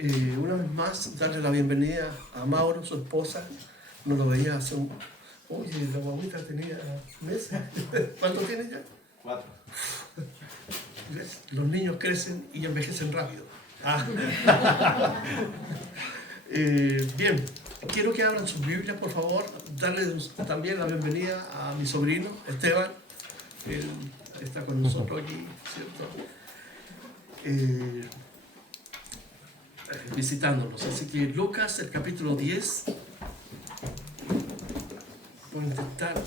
Una vez más, darle la bienvenida a Mauro, su esposa. No lo veía hace un... Oye, la guaguita tenía meses. ¿Cuánto tiene ya? 4. ¿Ves? Los niños crecen y envejecen rápido. Bien, quiero que abran sus Biblias, por favor. Darle también la bienvenida a mi sobrino, Esteban. Él está con nosotros aquí, ¿cierto? Visitándonos. Así que Lucas, el capítulo 10. Voy a intentar...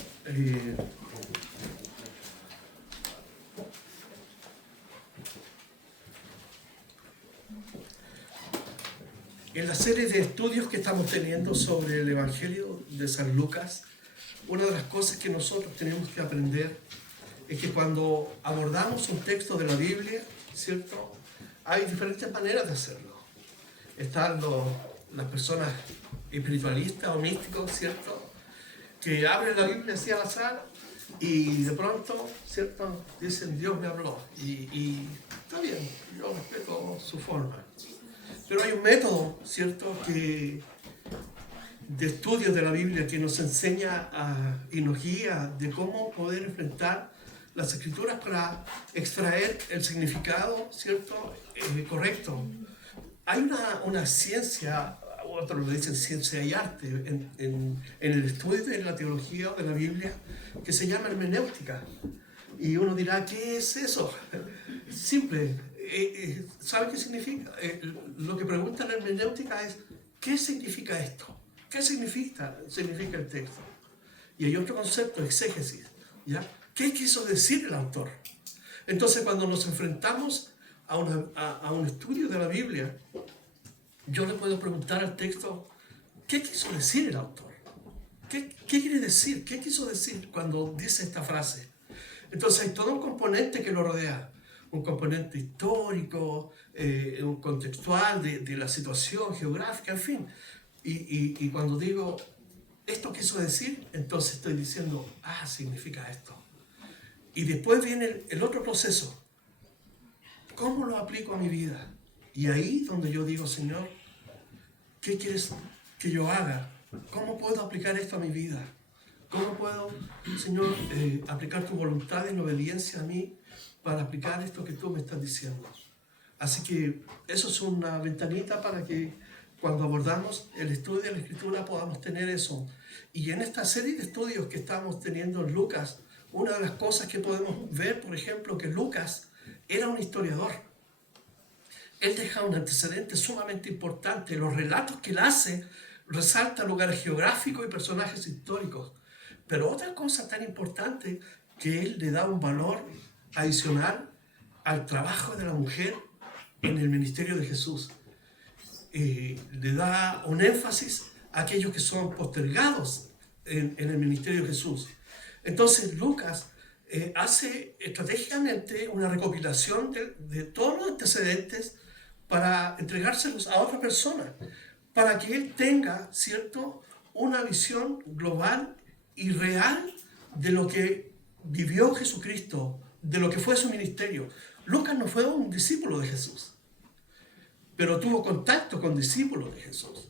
En la serie de estudios que estamos teniendo sobre el Evangelio de San Lucas, una de las cosas que nosotros tenemos que aprender es que cuando abordamos un texto de la Biblia, ¿cierto? Hay diferentes maneras de hacerlo. Están las personas espiritualistas o místicos, ¿cierto? Que abren la Biblia así al azar y de pronto, ¿cierto? Dicen, Dios me habló. Y está bien, yo respeto su forma. Pero hay un método, ¿cierto?, de estudio de la Biblia que nos enseña y nos guía de cómo poder enfrentar las Escrituras para extraer el significado, ¿cierto?, correcto. Hay una ciencia, otros lo dicen ciencia y arte, en el estudio de la teología o de la Biblia, que se llama hermenéutica. Y uno dirá, ¿qué es eso? Simple. ¿Sabe qué significa? Lo que pregunta la hermenéutica es, ¿qué significa esto? ¿Qué significa el texto? Y hay otro concepto, exégesis, ¿ya? ¿Qué quiso decir el autor? Entonces, cuando nos enfrentamos a un estudio de la Biblia, yo le puedo preguntar al texto, ¿qué quiso decir el autor? ¿Qué quiere decir? ¿Qué quiso decir cuando dice esta frase? Entonces, hay todo un componente que lo rodea. Un componente histórico, un contextual de la situación geográfica, en fin. Y cuando digo, esto quiso decir, entonces estoy diciendo, significa esto. Y después viene el otro proceso. ¿Cómo lo aplico a mi vida? Y ahí donde yo digo, Señor, ¿qué quieres que yo haga? ¿Cómo puedo aplicar esto a mi vida? ¿Cómo puedo, Señor, aplicar tu voluntad en obediencia a mí para aplicar esto que tú me estás diciendo? Así que eso es una ventanita para que cuando abordamos el estudio de la Escritura podamos tener eso. Y en esta serie de estudios que estamos teniendo en Lucas, una de las cosas que podemos ver, por ejemplo, que Lucas era un historiador. Él deja un antecedente sumamente importante. Los relatos que él hace resaltan lugares geográficos y personajes históricos. Pero otra cosa tan importante, que él le da un valor adicional al trabajo de la mujer en el ministerio de Jesús. Le da un énfasis a aquellos que son postergados en el ministerio de Jesús. Entonces Lucas hace estratégicamente una recopilación de todos los antecedentes para entregárselos a otra persona, para que él tenga, ¿cierto?, una visión global y real de lo que vivió Jesucristo, de lo que fue su ministerio. Lucas no fue un discípulo de Jesús, pero tuvo contacto con discípulos de Jesús.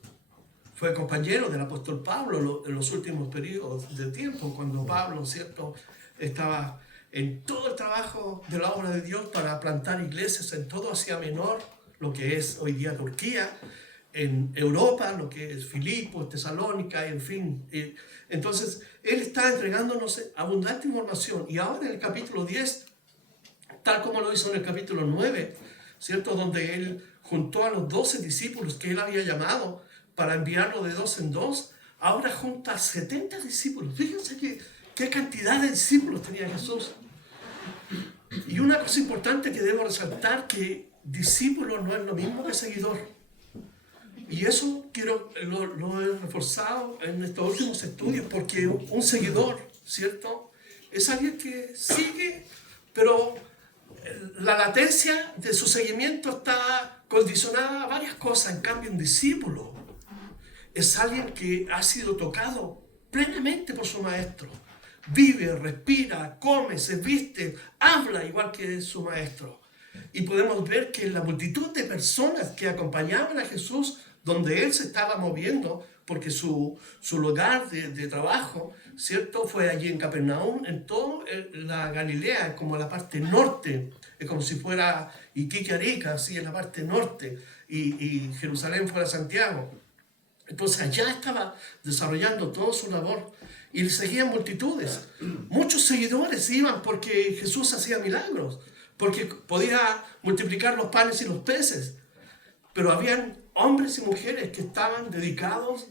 Fue compañero del apóstol Pablo en los últimos periodos de tiempo, cuando Pablo, ¿cierto?, estaba en todo el trabajo de la obra de Dios para plantar iglesias en todo Asia Menor, lo que es hoy día Turquía, en Europa, lo que es Filipos, Tesalónica, en fin. Entonces, él está entregándonos abundante información. Y ahora en el capítulo 10, tal como lo hizo en el capítulo 9, ¿cierto?, donde él juntó a los 12 discípulos que él había llamado para enviarlo de 2 en 2, ahora junta a 70 discípulos. Fíjense qué cantidad de discípulos tenía Jesús. Y una cosa importante que debo resaltar, que discípulo no es lo mismo que seguidor. Y eso lo he reforzado en estos últimos estudios, porque un seguidor, ¿cierto?, es alguien que sigue, pero la latencia de su seguimiento está condicionada a varias cosas. En cambio, un discípulo es alguien que ha sido tocado plenamente por su maestro. Vive, respira, come, se viste, habla igual que su maestro. Y podemos ver que la multitud de personas que acompañaban a Jesús, donde él se estaba moviendo, porque su lugar de trabajo, ¿cierto?, fue allí en Capernaum, en toda la Galilea, como la parte norte, es como si fuera Iquique, Arica, así en la parte norte, y Jerusalén fuera Santiago. Entonces allá estaba desarrollando toda su labor y le seguían multitudes. Muchos seguidores iban porque Jesús hacía milagros, porque podía multiplicar los panes y los peces. Pero habían hombres y mujeres que estaban dedicados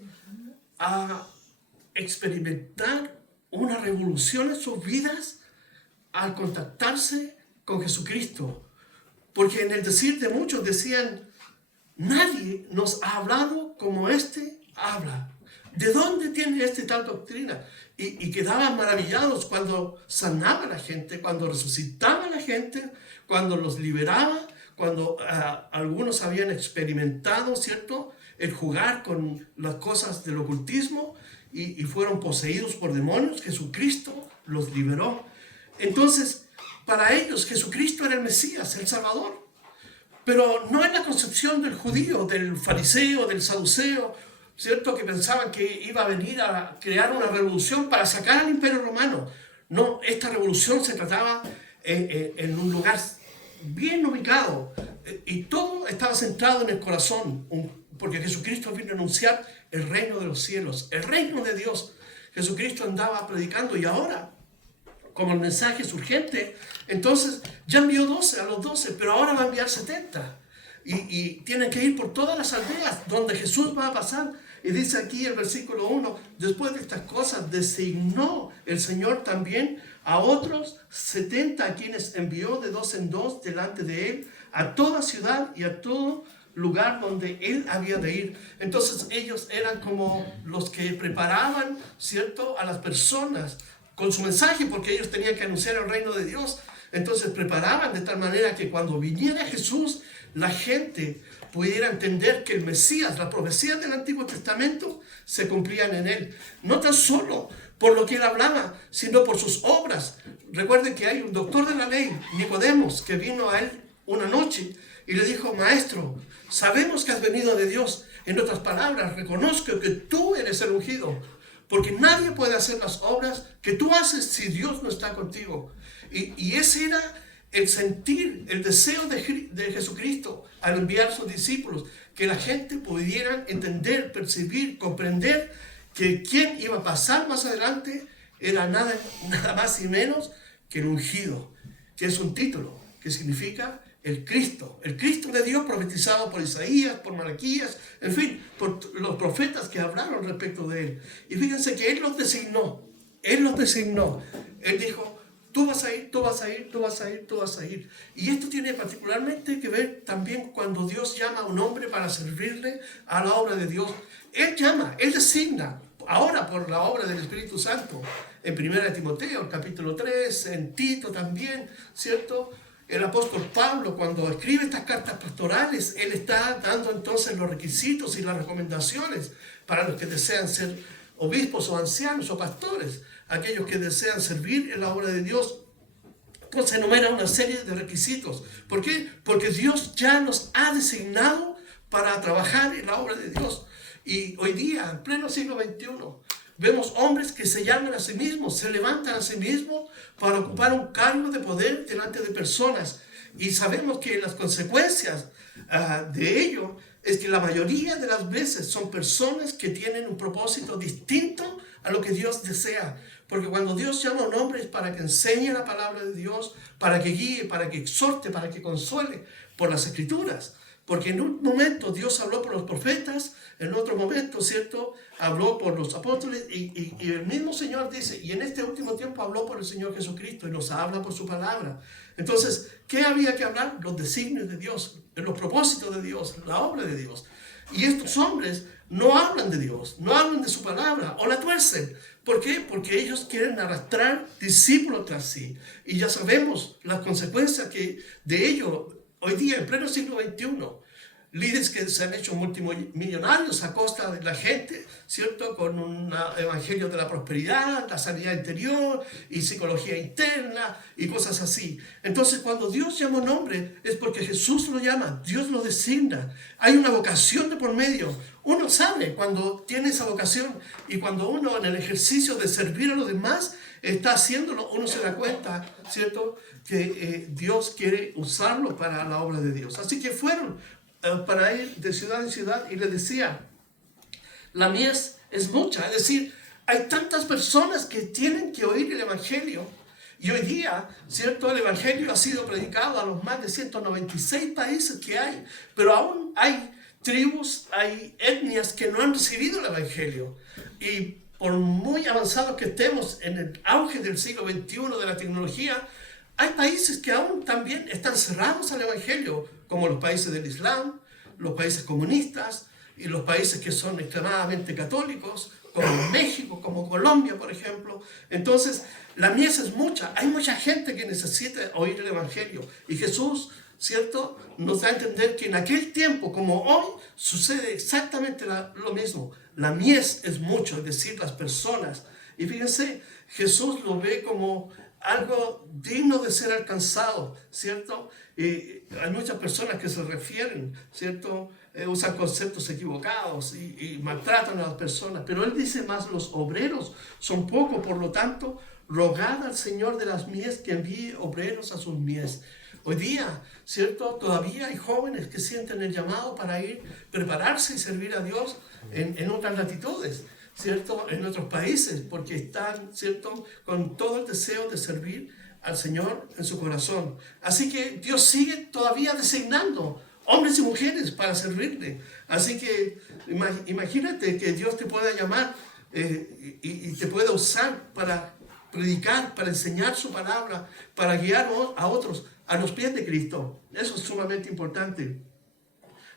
a experimentar una revolución en sus vidas al contactarse con Jesucristo. Porque en el decir de muchos decían, nadie nos ha hablado como este habla. ¿De dónde tiene este tal doctrina? Y quedaban maravillados cuando sanaba a la gente, cuando resucitaba a la gente, cuando los liberaba, cuando algunos habían experimentado, ¿cierto?, el jugar con las cosas del ocultismo y fueron poseídos por demonios. Jesucristo los liberó. Entonces, para ellos Jesucristo era el Mesías, el Salvador. Pero no en la concepción del judío, del fariseo, del saduceo, ¿cierto?, que pensaban que iba a venir a crear una revolución para sacar al Imperio Romano. No, esta revolución se trataba en un lugar bien ubicado y todo estaba centrado en el corazón, porque Jesucristo vino a anunciar el reino de los cielos, el reino de Dios. Jesucristo andaba predicando y ahora, como el mensaje es urgente, entonces ya envió 12 a los 12, pero ahora va a enviar 70. Y tienen que ir por todas las aldeas donde Jesús va a pasar. Y dice aquí el versículo 1, después de estas cosas designó el Señor también a otros 70 a quienes envió de 2 en 2 delante de él, a toda ciudad y a todo lugar donde él había de ir. Entonces ellos eran como los que preparaban, ¿cierto?, a las personas con su mensaje, porque ellos tenían que anunciar el reino de Dios. Entonces preparaban de tal manera que cuando viniera Jesús, la gente pudiera entender que el Mesías, las profecías del Antiguo Testamento, se cumplían en él. No tan solo por lo que él hablaba, sino por sus obras. Recuerden que hay un doctor de la ley, Nicodemos, que vino a él una noche y le dijo, maestro, sabemos que has venido de Dios. En otras palabras, reconozco que tú eres el ungido, porque nadie puede hacer las obras que tú haces si Dios no está contigo. Y ese era el sentir, el deseo de Jesucristo al enviar a sus discípulos, que la gente pudiera entender, percibir, comprender que quien iba a pasar más adelante era nada más y menos que el ungido, que es un título que significa el Cristo de Dios, profetizado por Isaías, por Malaquías, en fin, por los profetas que hablaron respecto de él. Y fíjense que él los designó, él dijo, tú vas a ir, tú vas a ir, tú vas a ir, tú vas a ir. Y esto tiene particularmente que ver también cuando Dios llama a un hombre para servirle a la obra de Dios. Él llama, él designa, ahora por la obra del Espíritu Santo, en 1 Timoteo, capítulo 3, en Tito también, ¿cierto? El apóstol Pablo, cuando escribe estas cartas pastorales, él está dando entonces los requisitos y las recomendaciones para los que desean ser obispos o ancianos o pastores, aquellos que desean servir en la obra de Dios. Entonces enumera una serie de requisitos. ¿Por qué? Porque Dios ya nos ha designado para trabajar en la obra de Dios. Y hoy día, en pleno siglo XXI, vemos hombres que se llaman a sí mismos, se levantan a sí mismos para ocupar un cargo de poder delante de personas. Y sabemos que las consecuencias de ello es que la mayoría de las veces son personas que tienen un propósito distinto a lo que Dios desea. Porque cuando Dios llama a un hombre es para que enseñe la palabra de Dios, para que guíe, para que exhorte, para que consuele por las Escrituras. Porque en un momento Dios habló por los profetas, en otro momento, ¿cierto?, habló por los apóstoles y el mismo Señor dice, y en este último tiempo habló por el Señor Jesucristo y nos habla por su palabra. Entonces, ¿qué había que hablar? Los designios de Dios, los propósitos de Dios, la obra de Dios. Y estos hombres no hablan de Dios, no hablan de su palabra o la tuercen. ¿Por qué? Porque ellos quieren arrastrar discípulos tras sí. Y ya sabemos las consecuencias que de ello hoy día, en pleno siglo XXI, líderes que se han hecho multimillonarios a costa de la gente, ¿cierto? Con un evangelio de la prosperidad, la sanidad interior y psicología interna y cosas así. Entonces, cuando Dios llama a un hombre, es porque Jesús lo llama, Dios lo designa. Hay una vocación de por medio. Uno sabe cuando tiene esa vocación, y cuando uno en el ejercicio de servir a los demás está haciéndolo, uno se da cuenta, ¿cierto?, que Dios quiere usarlo para la obra de Dios. Así que fueron para ir de ciudad en ciudad y le decía, la mies es mucha, es decir, hay tantas personas que tienen que oír el evangelio. Y hoy día, ¿cierto?, el evangelio ha sido predicado a los más de 196 países que hay, pero aún hay tribus, hay etnias que no han recibido el evangelio. Y por muy avanzados que estemos en el auge del siglo XXI de la tecnología, hay países que aún también están cerrados al evangelio, como los países del Islam, los países comunistas y los países que son extremadamente católicos, como México, como Colombia, por ejemplo. Entonces, la mies es mucha. Hay mucha gente que necesita oír el evangelio. Y Jesús, ¿cierto?, nos da a entender que en aquel tiempo, como hoy, sucede exactamente lo mismo. La mies es mucho, es decir, las personas. Y fíjense, Jesús lo ve como algo digno de ser alcanzado, ¿cierto? Hay muchas personas que se refieren, ¿cierto?, usan conceptos equivocados y maltratan a las personas, pero él dice más, los obreros son pocos, por lo tanto, rogad al Señor de las mies que envíe obreros a sus mies. Hoy día, ¿cierto?, todavía hay jóvenes que sienten el llamado para ir, prepararse y servir a Dios en otras latitudes, ¿cierto?, en otros países, porque están, ¿cierto?, con todo el deseo de servir al Señor en su corazón. Así que Dios sigue todavía designando hombres y mujeres para servirle. Así que imagínate que Dios te pueda llamar y te pueda usar para predicar, para enseñar su palabra, para guiar a otros a los pies de Cristo. Eso es sumamente importante.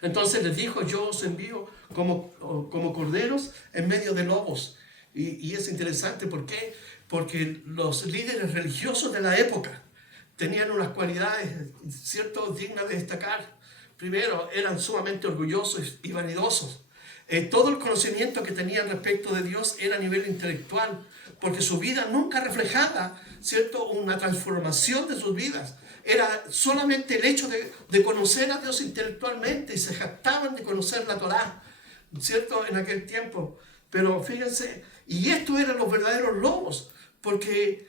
Entonces les dijo, yo os envío como corderos en medio de lobos. Y es interesante, ¿por qué? Porque los líderes religiosos de la época tenían unas cualidades, ¿cierto?, dignas de destacar. Primero, eran sumamente orgullosos y vanidosos. Todo el conocimiento que tenían respecto de Dios era a nivel intelectual, porque su vida nunca reflejaba, ¿cierto?, una transformación de sus vidas. Era solamente el hecho de conocer a Dios intelectualmente, y se jactaban de conocer la Torá, ¿cierto?, en aquel tiempo. Pero fíjense, y estos eran los verdaderos lobos, porque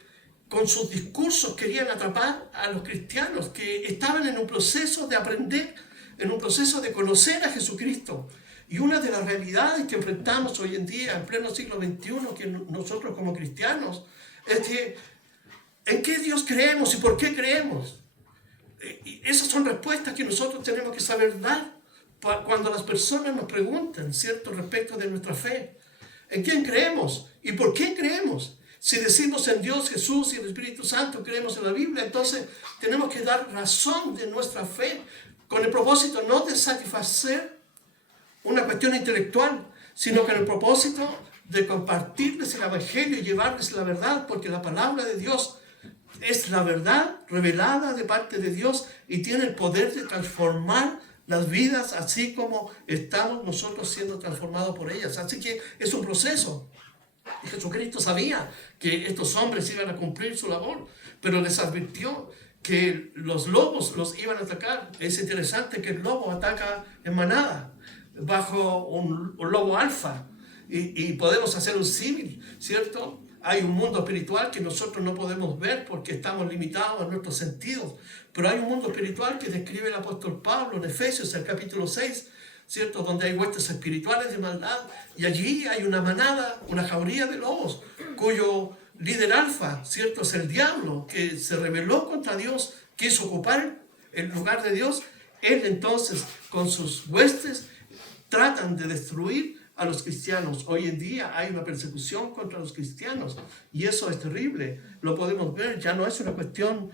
con sus discursos querían atrapar a los cristianos que estaban en un proceso de aprender, en un proceso de conocer a Jesucristo. Y una de las realidades que enfrentamos hoy en día, en pleno siglo XXI, que nosotros como cristianos, es que ¿en qué Dios creemos y por qué creemos? Y esas son respuestas que nosotros tenemos que saber dar cuando las personas nos preguntan, ¿cierto?, respecto de nuestra fe. ¿En quién creemos y por qué creemos? Si decimos en Dios, Jesús y el Espíritu Santo, creemos en la Biblia, entonces tenemos que dar razón de nuestra fe con el propósito no de satisfacer una cuestión intelectual, sino con el propósito de compartirles el Evangelio y llevarles la verdad, porque la palabra de Dios es la verdad revelada de parte de Dios y tiene el poder de transformar las vidas, así como estamos nosotros siendo transformados por ellas. Así que es un proceso. Y Jesucristo sabía que estos hombres iban a cumplir su labor, pero les advirtió que los lobos los iban a atacar. Es interesante que el lobo ataca en manada, bajo un lobo alfa, y podemos hacer un símil, ¿cierto? Hay un mundo espiritual que nosotros no podemos ver porque estamos limitados a nuestros sentidos, pero hay un mundo espiritual que describe el apóstol Pablo en Efesios, el capítulo 6, ¿cierto?, donde hay huestes espirituales de maldad, y allí hay una manada, una jauría de lobos, cuyo líder alfa, ¿cierto?, es el diablo, que se rebeló contra Dios, quiso ocupar el lugar de Dios. Él entonces, con sus huestes, tratan de destruir a los cristianos. Hoy en día hay una persecución contra los cristianos, y eso es terrible. Lo podemos ver, ya no es una cuestión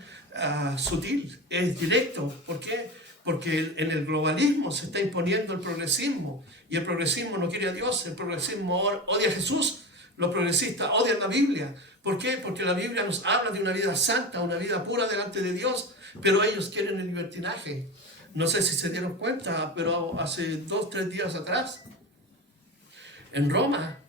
sutil, es directo. ¿Por qué? Porque en el globalismo se está imponiendo el progresismo, y el progresismo no quiere a Dios, el progresismo odia a Jesús, los progresistas odian la Biblia. ¿Por qué? Porque la Biblia nos habla de una vida santa, una vida pura delante de Dios, pero ellos quieren el libertinaje. No sé si se dieron cuenta, pero hace 2 o 3 días atrás, en Roma,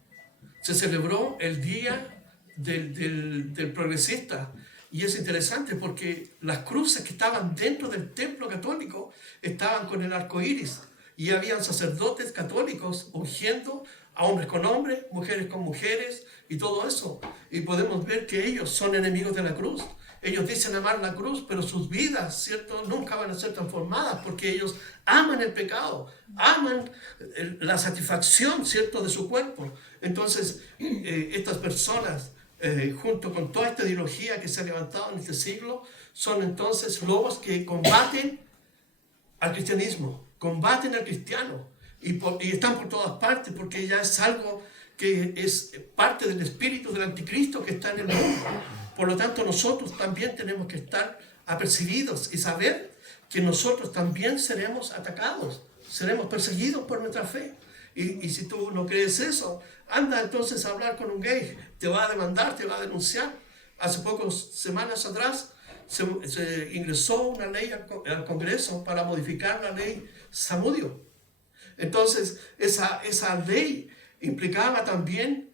se celebró el Día del Progresista. Y es interesante porque las cruces que estaban dentro del templo católico estaban con el arco iris. Y habían sacerdotes católicos ungiendo a hombres con hombres, mujeres con mujeres y todo eso. Y podemos ver que ellos son enemigos de la cruz. Ellos dicen amar la cruz, pero sus vidas, ¿cierto?, nunca van a ser transformadas porque ellos aman el pecado, aman la satisfacción, ¿cierto?, de su cuerpo. Entonces, estas personas, junto con toda esta ideología que se ha levantado en este siglo, son entonces lobos que combaten al cristianismo, combaten al cristiano y están por todas partes porque ya es algo que es parte del espíritu del anticristo que está en el mundo. Por lo tanto, nosotros también tenemos que estar apercibidos y saber que nosotros también seremos atacados, seremos perseguidos por nuestra fe. Y si tú no crees eso, anda entonces a hablar con un gay, te va a demandar, te va a denunciar. Hace pocas semanas atrás se ingresó una ley al Congreso para modificar la ley Zamudio. Entonces, esa ley implicaba también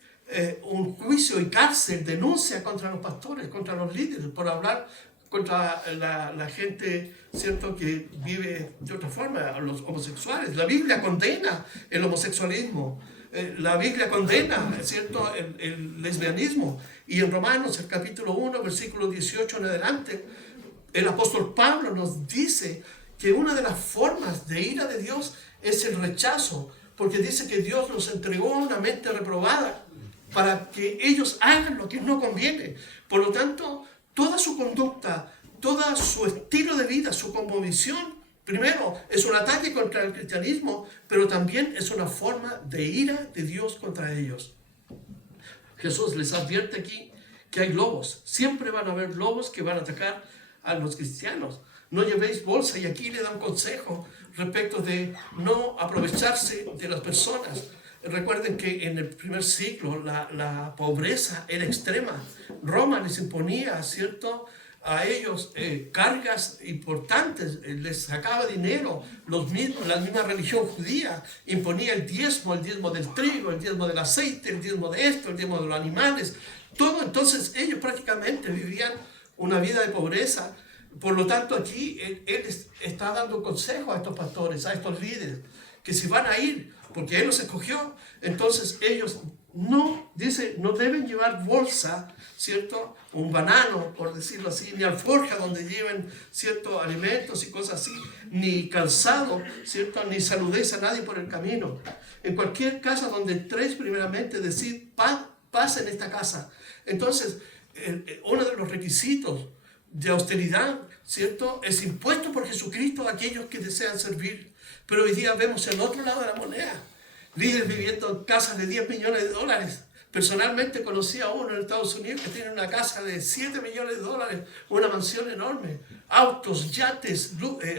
un juicio y cárcel, denuncia contra los pastores, contra los líderes, por hablar contra la gente, ¿cierto?, que vive de otra forma, a los homosexuales. La Biblia condena el homosexualismo, la Biblia condena, ¿cierto?, el lesbianismo. Y en Romanos, el capítulo 1, versículo 18 en adelante, el apóstol Pablo nos dice que una de las formas de ira de Dios es el rechazo, porque dice que Dios los entregó a una mente reprobada para que ellos hagan lo que no conviene. Por lo tanto, toda su conducta, todo su estilo de vida, su cosmovisión, primero es un ataque contra el cristianismo, pero también es una forma de ira de Dios contra ellos. Jesús les advierte aquí que hay lobos. Siempre van a haber lobos que van a atacar a los cristianos. No llevéis bolsa, y aquí le da un consejo respecto de no aprovecharse de las personas. Recuerden que en el primer siglo la pobreza era extrema. Roma les imponía, ¿cierto?, a ellos cargas importantes, les sacaba dinero. La misma religión judía imponía el diezmo del trigo, el diezmo del aceite, el diezmo de esto, el diezmo de los animales. Todo, entonces ellos prácticamente vivían una vida de pobreza. Por lo tanto, aquí él está dando consejo a estos pastores, a estos líderes, que si van a ir, porque Él los escogió, entonces ellos no deben llevar bolsa, ¿cierto?, un banano, por decirlo así, ni alforja donde lleven, ¿cierto?, alimentos y cosas así, ni calzado, ¿cierto?, ni saludéis a nadie por el camino. En cualquier casa donde entréis, primeramente decid paz en esta casa. Entonces, uno de los requisitos de austeridad, ¿cierto?, es impuesto por Jesucristo a aquellos que desean servir. Pero hoy día vemos el otro lado de la moneda. Líderes viviendo en casas de $10 millones. Personalmente conocí a uno en Estados Unidos que tiene una casa de $7 millones, una mansión enorme, autos, yates,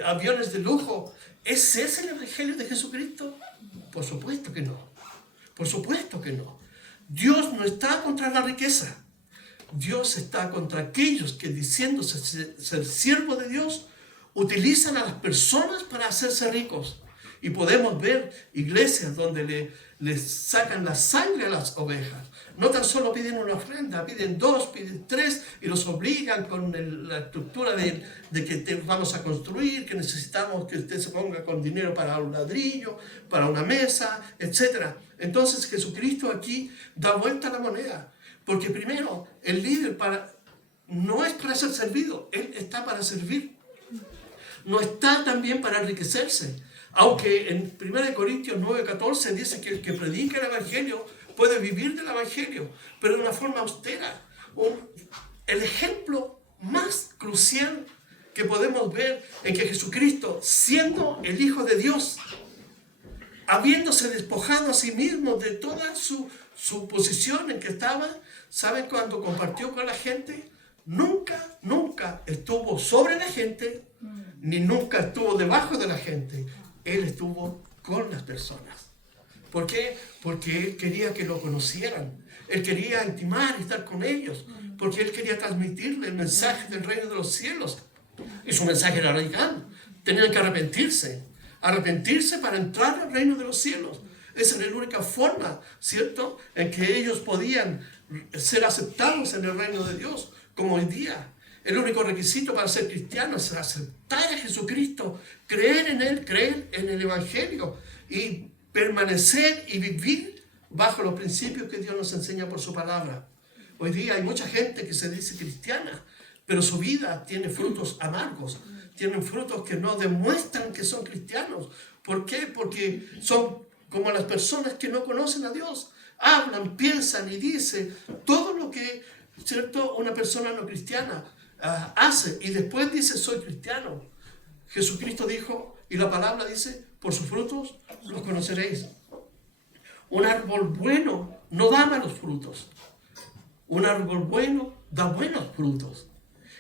aviones de lujo. ¿Es ese el evangelio de Jesucristo? Por supuesto que no. Por supuesto que no. Dios no está contra la riqueza. Dios está contra aquellos que, diciéndose ser siervos de Dios, utilizan a las personas para hacerse ricos. Y podemos ver iglesias donde les sacan la sangre a las ovejas. No tan solo piden una ofrenda, piden 2, piden 3 y los obligan con la estructura de que vamos a construir, que necesitamos que usted se ponga con dinero para un ladrillo, para una mesa, etc. Entonces Jesucristo aquí da vuelta a la moneda. Porque primero, el líder no es para ser servido, él está para servir. No está también para enriquecerse. Aunque en 1 Corintios 9:14 dice que el que predica el evangelio puede vivir del evangelio, pero de una forma austera. El ejemplo más crucial que podemos ver en que Jesucristo, siendo el Hijo de Dios, habiéndose despojado a sí mismo de toda su posición en que estaba, ¿saben cuando compartió con la gente? Nunca estuvo sobre la gente, ni nunca estuvo debajo de la gente. Él estuvo con las personas. ¿Por qué? Porque Él quería que lo conocieran. Él quería intimar y estar con ellos. Porque Él quería transmitirle el mensaje del reino de los cielos. Y su mensaje era radical. Tenían que arrepentirse para entrar al reino de los cielos. Esa era la única forma, ¿cierto?, en que ellos podían ser aceptados en el reino de Dios, como hoy día. El único requisito para ser cristiano es aceptar a Jesucristo, creer en Él, creer en el Evangelio y permanecer y vivir bajo los principios que Dios nos enseña por su palabra. Hoy día hay mucha gente que se dice cristiana, pero su vida tiene frutos amargos, tienen frutos que no demuestran que son cristianos. ¿Por qué? Porque son como las personas que no conocen a Dios. Hablan, piensan y dicen todo lo que, ¿cierto?, una persona no cristiana hace, y después dice soy cristiano. Jesucristo dijo, y la palabra dice, por sus frutos los conoceréis. Un árbol bueno no da malos frutos. Un árbol bueno da buenos frutos.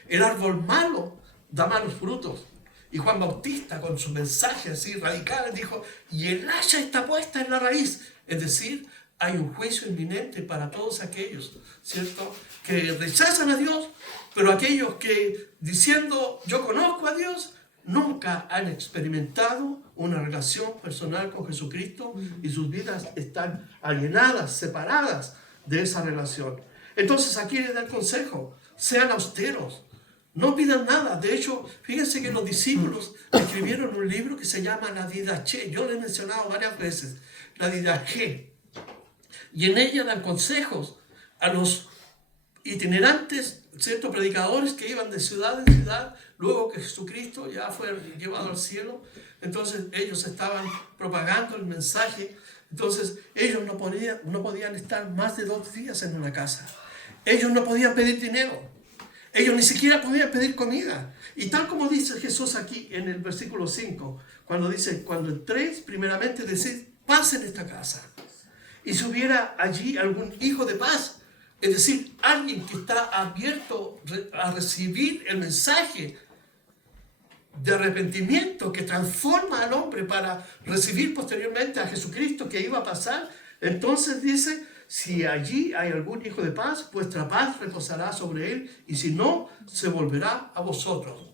El árbol malo da malos frutos. Y Juan Bautista, con su mensaje así radical, dijo, y el hacha está puesta en la raíz. Es decir, hay un juicio inminente para todos aquellos, ¿cierto?, que rechazan a Dios, pero aquellos que, diciendo yo conozco a Dios, nunca han experimentado una relación personal con Jesucristo y sus vidas están alienadas, separadas de esa relación. Entonces aquí les da el consejo, sean austeros, no pidan nada. De hecho, fíjense que los discípulos escribieron un libro que se llama la Didache. Yo lo he mencionado varias veces, la Didache. Y en ella dan consejos a los itinerantes, ¿cierto?, predicadores que iban de ciudad en ciudad, luego que Jesucristo ya fue llevado al cielo. Entonces ellos estaban propagando el mensaje. Entonces ellos no podían estar más de 2 días en una casa. Ellos no podían pedir dinero. Ellos ni siquiera podían pedir comida. Y tal como dice Jesús aquí en el versículo 5, cuando dice, cuando entréis, primeramente decid, paz en esta casa. Y si hubiera allí algún hijo de paz, es decir, alguien que está abierto a recibir el mensaje de arrepentimiento que transforma al hombre para recibir posteriormente a Jesucristo que iba a pasar, entonces dice, si allí hay algún hijo de paz, vuestra paz reposará sobre él, y si no, se volverá a vosotros.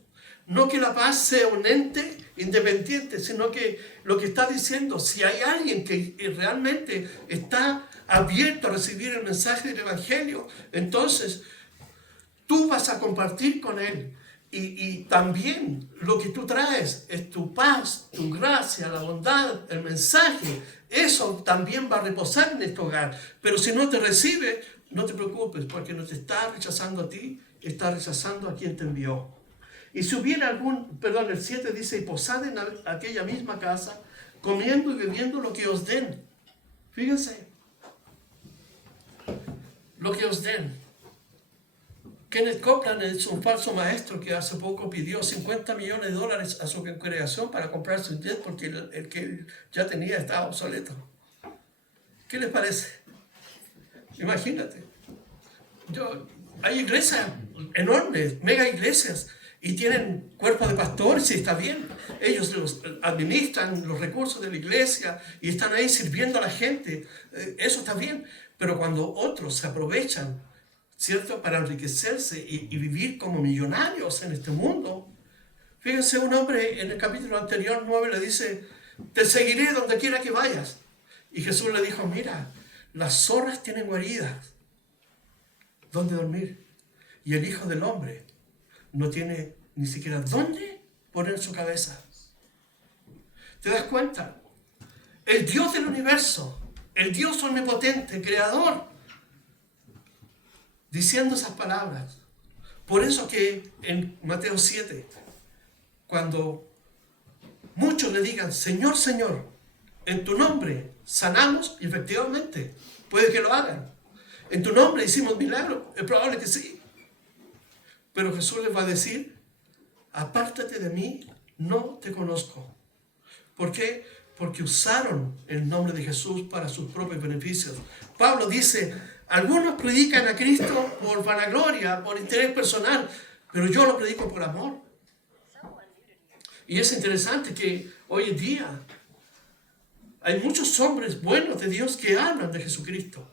No que la paz sea un ente independiente, sino que lo que está diciendo, si hay alguien que realmente está abierto a recibir el mensaje del Evangelio, entonces tú vas a compartir con él. Y también lo que tú traes es tu paz, tu gracia, la bondad, el mensaje. Eso también va a reposar en este hogar. Pero si no te recibe, no te preocupes, porque no te está rechazando a ti, está rechazando a quien te envió. Y si hubiera el 7 dice, y posad en aquella misma casa, comiendo y bebiendo lo que os den. Fíjense, lo que os den. Kenneth Copeland es un falso maestro que hace poco pidió $50 millones a su congregación para comprar su jet porque el que él ya tenía estaba obsoleto. ¿Qué les parece? Imagínate. Hay iglesias enormes, mega iglesias, y tienen cuerpos de pastores y está bien. Ellos administran los recursos de la iglesia y están ahí sirviendo a la gente. Eso está bien. Pero cuando otros se aprovechan, ¿cierto?, para enriquecerse y vivir como millonarios en este mundo. Fíjense, un hombre en el capítulo anterior 9 le dice, te seguiré donde quiera que vayas. Y Jesús le dijo, mira, las zorras tienen guaridas donde dormir, y el Hijo del Hombre no tiene ni siquiera dónde poner su cabeza. ¿Te das cuenta? El Dios del universo, el Dios omnipotente, creador, diciendo esas palabras. Por eso que en Mateo 7, cuando muchos le digan, Señor, Señor, en tu nombre sanamos, y efectivamente, puede que lo hagan. En tu nombre hicimos milagros, es probable que sí. Pero Jesús les va a decir, apártate de mí, no te conozco. ¿Por qué? Porque usaron el nombre de Jesús para sus propios beneficios. Pablo dice, algunos predican a Cristo por vanagloria, por interés personal, pero yo lo predico por amor. Y es interesante que hoy en día hay muchos hombres buenos de Dios que hablan de Jesucristo.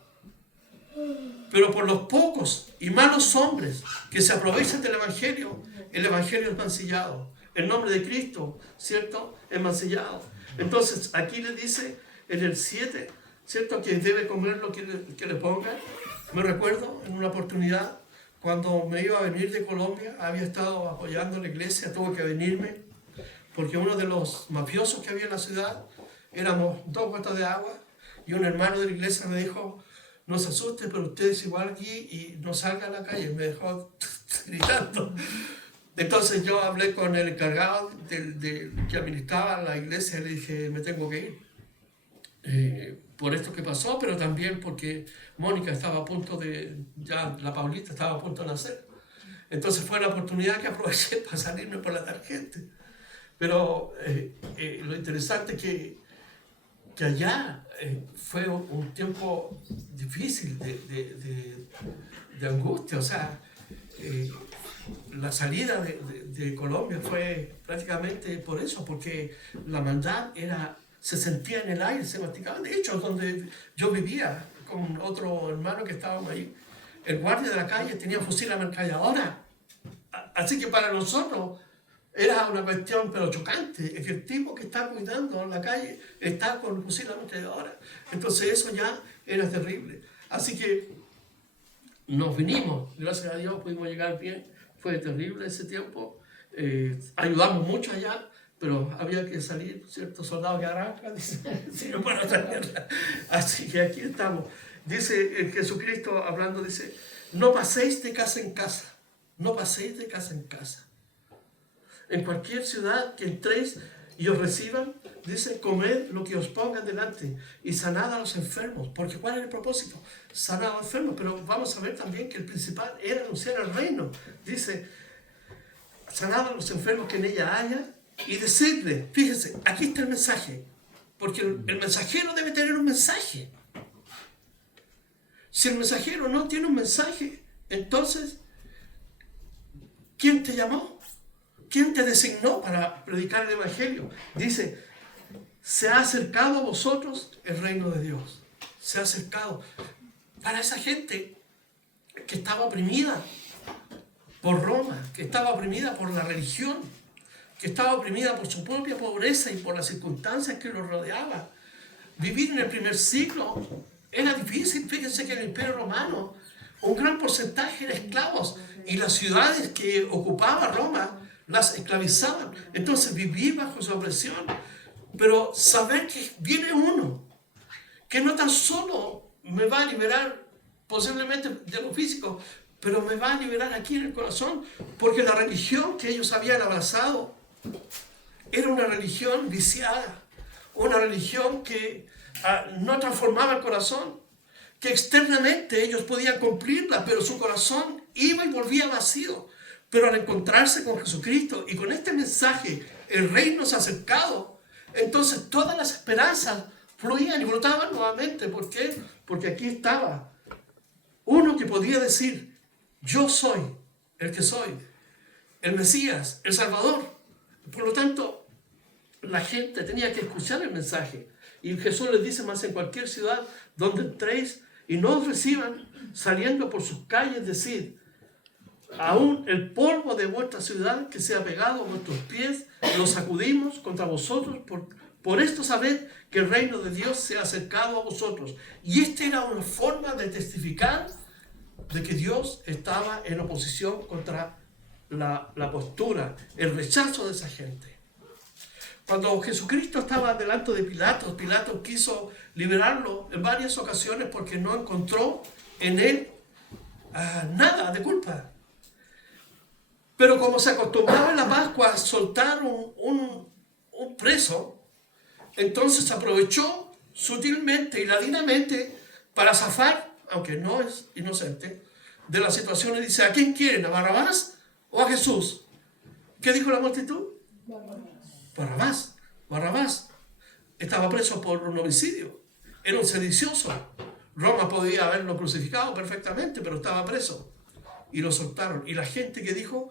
Pero por los pocos y malos hombres que se aprovechan del Evangelio, el Evangelio es mancillado. el nombre de Cristo, ¿cierto? Es mancillado. Entonces, aquí le dice en el 7, ¿cierto? Que debe comer lo que le pongan. Me recuerdo en una oportunidad, cuando me iba a venir de Colombia, había estado apoyando a la iglesia, tuve que venirme, porque uno de los mafiosos que había en la ciudad, éramos 2 gotas de agua, y un hermano de la iglesia me dijo, no se asuste, pero usted es igual aquí y no salga a la calle. Me dejó gritando. Entonces yo hablé con el encargado que administraba la iglesia y le dije, me tengo que ir. Por esto que pasó, pero también porque Mónica estaba a punto ya la Paulita estaba a punto de nacer. Entonces fue la oportunidad que aproveché para salirme por la tangente. Pero lo interesante es que allá fue un tiempo difícil de angustia. O sea, la salida de Colombia fue prácticamente por eso, porque la maldad se sentía en el aire, se masticaba. De hecho, donde yo vivía con otro hermano que estábamos ahí, el guardia de la calle tenía fusil ametralladora. Así que para nosotros era una cuestión pero chocante, es que el tipo que está cuidando en la calle está con fusil ametralladora. Entonces eso ya era terrible. Así que nos vinimos, gracias a Dios pudimos llegar bien. Fue terrible ese tiempo, ayudamos mucho allá, pero había que salir, ciertos soldados que arrancan, si no para otra guerra. Así que aquí estamos. Dice Jesucristo hablando, dice, no paséis de casa en casa, no paséis de casa en casa. En cualquier ciudad que entréis y os reciban, dice, comed lo que os pongan delante y sanad a los enfermos. Porque ¿cuál es el propósito? Sanar a los enfermos, pero vamos a ver también que el principal era anunciar el reino. Dice, sanad a los enfermos que en ella haya y decidle, fíjense, aquí está el mensaje, porque el mensajero debe tener un mensaje. Si el mensajero no tiene un mensaje, entonces, ¿quién te llamó? ¿Quién te designó para predicar el evangelio? Dice, se ha acercado a vosotros el reino de Dios. Se ha acercado. Para esa gente que estaba oprimida por Roma, que estaba oprimida por la religión, que estaba oprimida por su propia pobreza y por las circunstancias que los rodeaban. Vivir en el primer siglo era difícil. Fíjense que en el Imperio Romano un gran porcentaje era esclavos y las ciudades que ocupaba Roma las esclavizaban. Entonces viví bajo su opresión. Pero saber que viene uno que no tan solo me va a liberar posiblemente de lo físico, pero me va a liberar aquí en el corazón, porque la religión que ellos habían abrazado era una religión viciada, una religión que no transformaba el corazón, que externamente ellos podían cumplirla, pero su corazón iba y volvía vacío. Pero al encontrarse con Jesucristo y con este mensaje, el reino se ha acercado, entonces todas las esperanzas fluían y brotaban nuevamente. ¿Por qué? Porque aquí estaba uno que podía decir, yo soy el que soy, el Mesías, el Salvador. Por lo tanto, la gente tenía que escuchar el mensaje. Y Jesús les dice más, en cualquier ciudad donde entréis y no os reciban, saliendo por sus calles, decid, aún el polvo de vuestra ciudad que sea pegado a vuestros pies, lo sacudimos contra vosotros. Por esto sabed que el reino de Dios se ha acercado a vosotros. Y esta era una forma de testificar de que Dios estaba en oposición contra la postura, el rechazo de esa gente. Cuando Jesucristo estaba delante de Pilato, Pilato quiso liberarlo en varias ocasiones porque no encontró en él nada de culpa. Pero como se acostumbraba en la Pascua a soltar un preso, entonces aprovechó sutilmente y ladinamente para zafar, aunque no es inocente, de la situación. Y dice, ¿a quién quieren? ¿A Barrabás o a Jesús? ¿Qué dijo la multitud? Barrabás. Barrabás estaba preso por un homicidio. Era un sedicioso. Roma podía haberlo crucificado perfectamente, pero estaba preso. Y lo soltaron. Y la gente que dijo,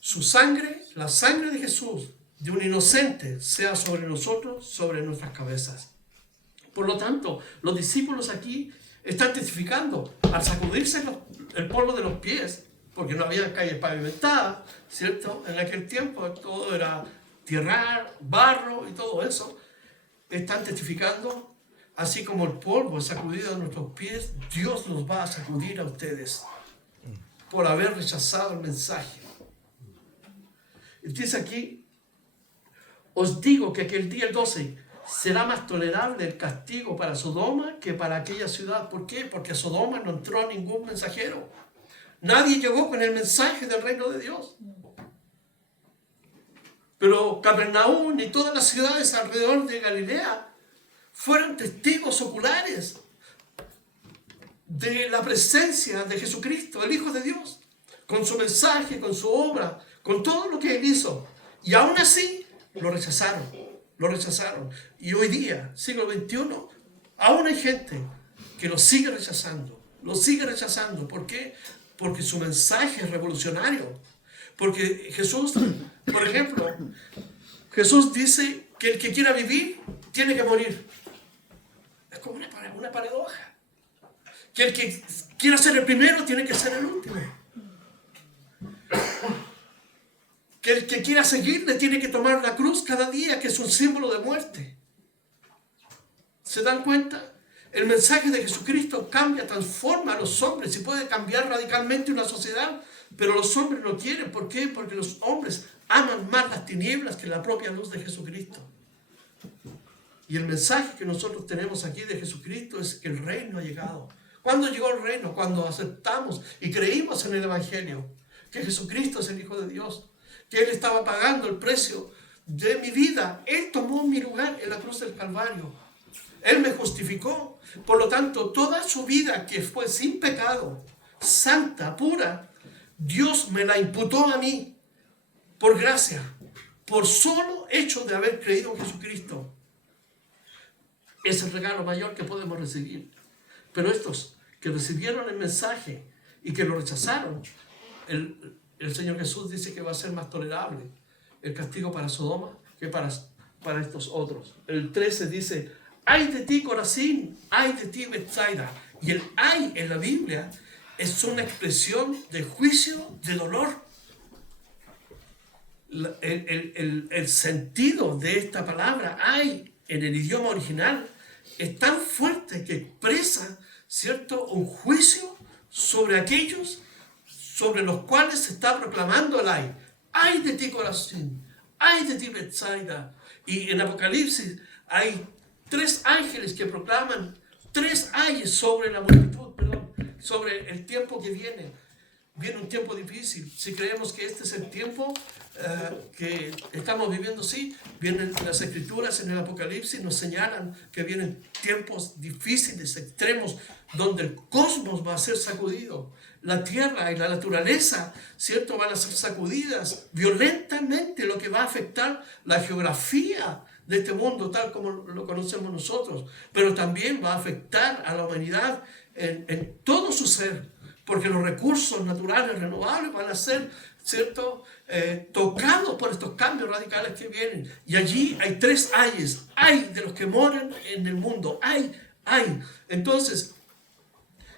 su sangre, la sangre de Jesús, de un inocente, sea sobre nosotros, sobre nuestras cabezas. Por lo tanto, los discípulos aquí están testificando al sacudirse el polvo de los pies, porque no había calles pavimentadas, ¿cierto? En aquel tiempo todo era tierra, barro y todo eso. Están testificando, así como el polvo es sacudido de nuestros pies, Dios los va a sacudir a ustedes por haber rechazado el mensaje. Y dice aquí, os digo que aquel día, el 12, será más tolerable el castigo para Sodoma que para aquella ciudad. ¿Por qué? Porque a Sodoma no entró ningún mensajero. Nadie llegó con el mensaje del reino de Dios. Pero Capernaum y todas las ciudades alrededor de Galilea fueron testigos oculares de la presencia de Jesucristo, el Hijo de Dios, con su mensaje, con su obra, con todo lo que Él hizo. Y aún así lo rechazaron, lo rechazaron. Y hoy día, siglo XXI, aún hay gente que lo sigue rechazando, lo sigue rechazando. ¿Por qué? Porque su mensaje es revolucionario. Porque Jesús, por ejemplo, Jesús dice que el que quiera vivir tiene que morir. Es como una paradoja. Que el que quiera ser el primero tiene que ser el último. Que el que quiera seguirle tiene que tomar la cruz cada día, que es un símbolo de muerte. ¿Se dan cuenta? El mensaje de Jesucristo cambia, transforma a los hombres y puede cambiar radicalmente una sociedad, pero los hombres no quieren. ¿Por qué? Porque los hombres aman más las tinieblas que la propia luz de Jesucristo. Y el mensaje que nosotros tenemos aquí de Jesucristo es que el reino ha llegado. ¿Cuándo llegó el reino? Cuando aceptamos y creímos en el Evangelio, que Jesucristo es el Hijo de Dios, que Él estaba pagando el precio de mi vida. Él tomó mi lugar en la cruz del Calvario. Él me justificó. Por lo tanto, toda su vida que fue sin pecado, santa, pura, Dios me la imputó a mí por gracia, por solo hecho de haber creído en Jesucristo. Es el regalo mayor que podemos recibir. Pero estos que recibieron el mensaje y que lo rechazaron, el Señor Jesús dice que va a ser más tolerable el castigo para Sodoma que para estos otros. El 13 dice, ay de ti, Corazín, ay de ti, Betsaida. Y el ay en la Biblia es una expresión de juicio, de dolor. El sentido de esta palabra, ay, en el idioma original, es tan fuerte que expresa, ¿cierto?, un juicio sobre aquellos sobre los cuales se está proclamando el ay. Ay de ti, Corazín, ay de ti, Betsaida. Y en Apocalipsis hay 3 ángeles que proclaman 3 ayes sobre la multitud, sobre el tiempo que viene. Viene un tiempo difícil. Si creemos que este es el tiempo que estamos viviendo, sí, vienen las escrituras en el Apocalipsis, nos señalan que vienen tiempos difíciles, extremos, donde el cosmos va a ser sacudido. La tierra y la naturaleza, ¿cierto?, van a ser sacudidas violentamente, lo que va a afectar la geografía de este mundo tal como lo conocemos nosotros, pero también va a afectar a la humanidad en todo su ser, porque los recursos naturales renovables van a ser, ¿cierto?, tocados por estos cambios radicales que vienen. Y allí hay 3 ayes. Ay de los que moran en el mundo. Ay, ay. Entonces,